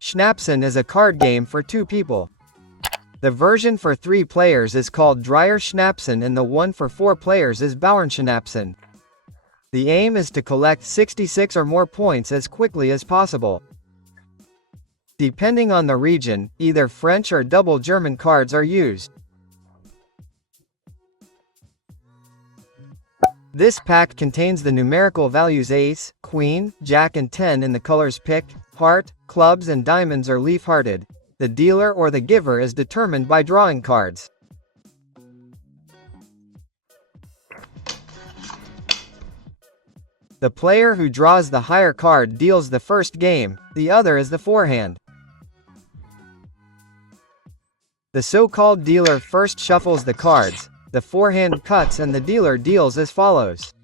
Schnapsen is a card game for 2 people. The version for 3 players is called Dryer Schnapsen and the one for 4 players is Bauern Schnapsen. The aim is to collect 66 or more points as quickly as possible. Depending on the region, either French or double German cards are used. This pack contains the numerical values ace, queen, jack and 10 in the colors pick, heart, clubs and diamonds are leaf-hearted. The dealer or the giver is determined by drawing cards. The player who draws the higher card deals the first game, the other is the forehand. The so-called dealer first shuffles the cards, the forehand cuts and the dealer deals as follows.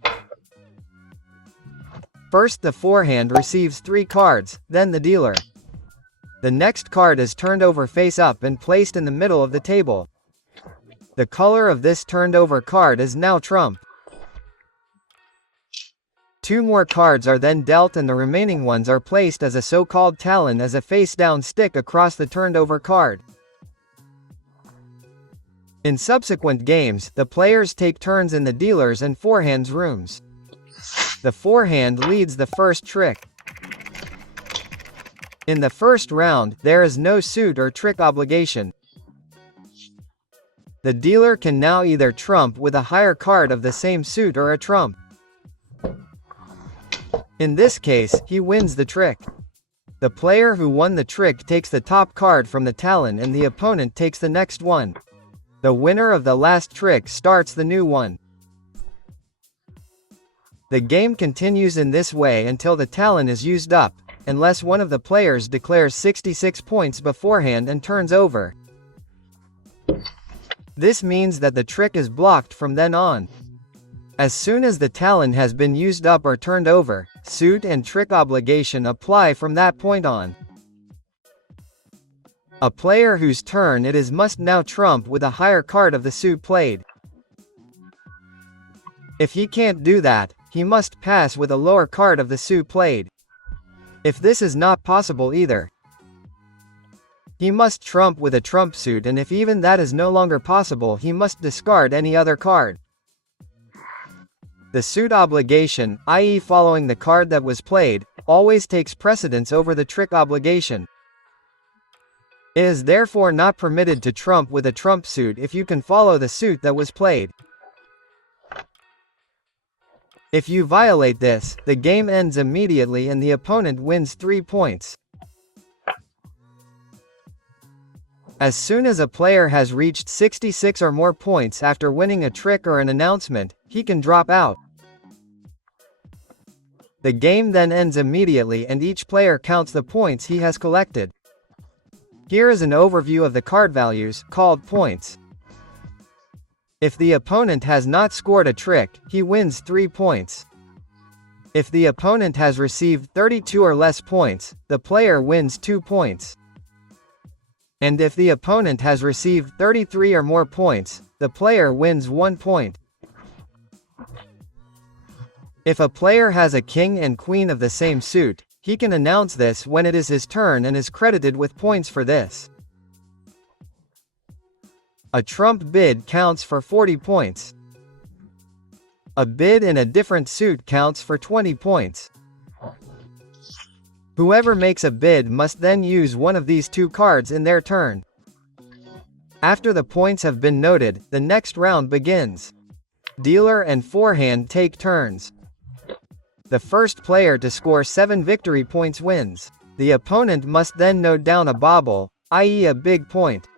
First the forehand receives 3 cards, then the dealer. The next card is turned over face up and placed in the middle of the table. The color of this turned over card is now trump. 2 more cards are then dealt and the remaining ones are placed as a so-called talon as a face-down stick across the turned over card. In subsequent games, the players take turns in the dealer's and forehand's rooms. The forehand leads the first trick. In the first round, there is no suit or trick obligation. The dealer can now either trump with a higher card of the same suit or a trump. In this case, he wins the trick. The player who won the trick takes the top card from the talon and the opponent takes the next one. The winner of the last trick starts the new one. The game continues in this way until the talon is used up, unless one of the players declares 66 points beforehand and turns over. This means that the trick is blocked from then on. As soon as the talon has been used up or turned over, suit and trick obligation apply from that point on. A player whose turn it is must now trump with a higher card of the suit played. If he can't do that, he must pass with a lower card of the suit played. If this is not possible either, he must trump with a trump suit, and if even that is no longer possible, he must discard any other card. The suit obligation, i.e. following the card that was played, always takes precedence over the trick obligation. It is therefore not permitted to trump with a trump suit if you can follow the suit that was played. If you violate this, the game ends immediately and the opponent wins 3 points. As soon as a player has reached 66 or more points after winning a trick or an announcement, he can drop out. The game then ends immediately and each player counts the points he has collected. Here is an overview of the card values, called points. If the opponent has not scored a trick, he wins 3 points. If the opponent has received 32 or less points, the player wins 2 points. And if the opponent has received 33 or more points, the player wins 1 point. If a player has a king and queen of the same suit, he can announce this when it is his turn and is credited with points for this. A trump bid counts for 40 points. A bid in a different suit counts for 20 points. Whoever makes a bid must then use one of these 2 cards in their turn. After the points have been noted, the next round begins. Dealer and forehand take turns. The first player to score 7 victory points wins. The opponent must then note down a bobble, i.e. a big point.